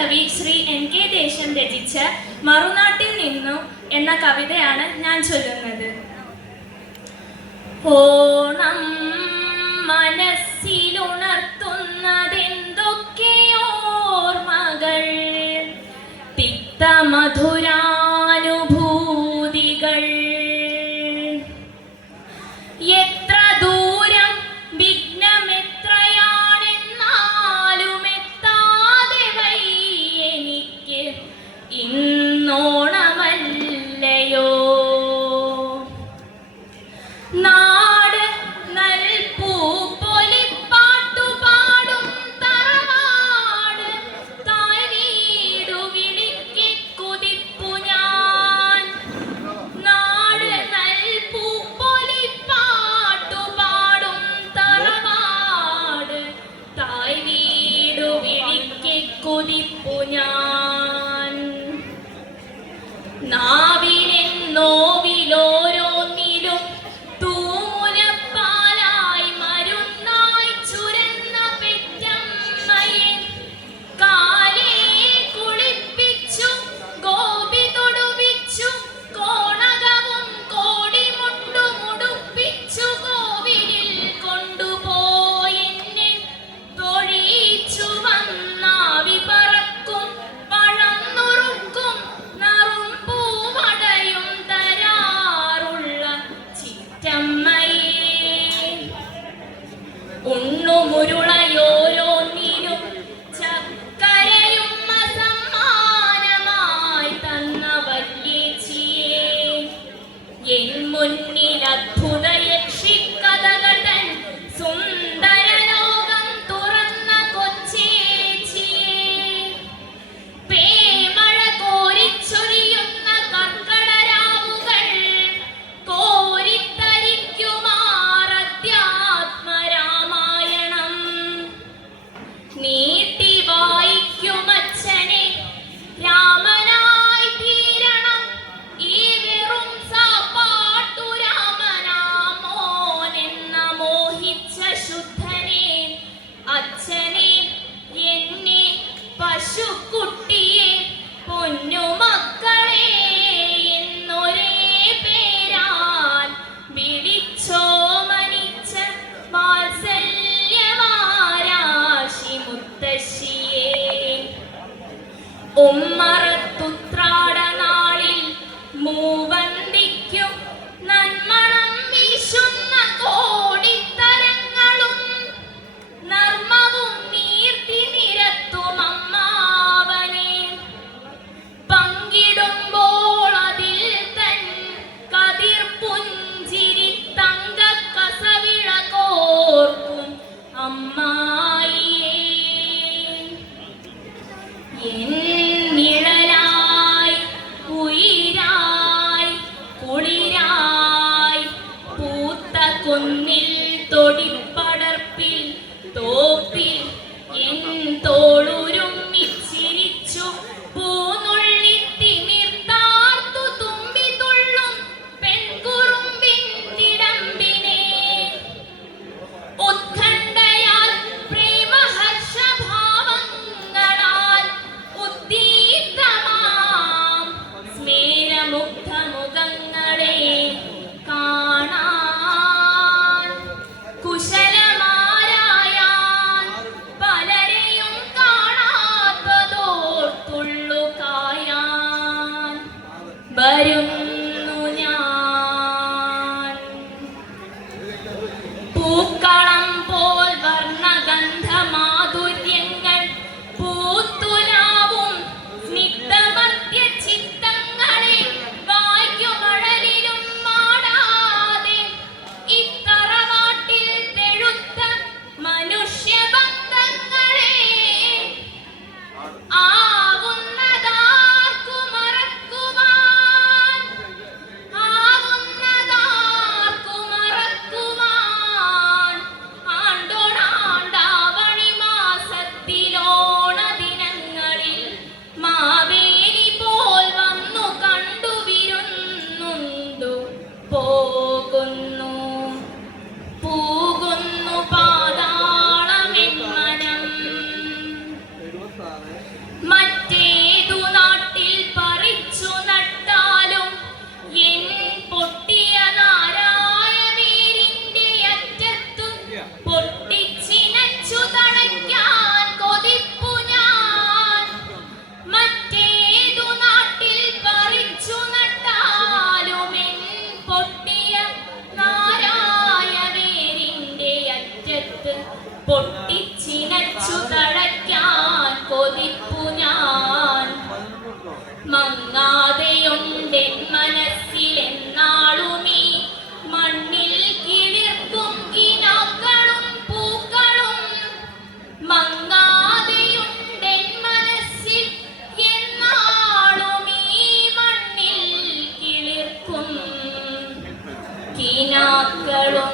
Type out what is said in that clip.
കവി Shri N K ദേശം രചിച്ച മറുനാട്ടിൽ നിന്നു എന്ന കവിതയാണ് ഞാൻ ചൊല്ലുന്നത്. ഓണം മനസ്സിലുണർത്തുന്നതെന്തൊക്കെയോർമകൾ പിത്തമധുര ഉണ്ണുമുരുള കുന്നിൽ തൊടി തീനാക്കളും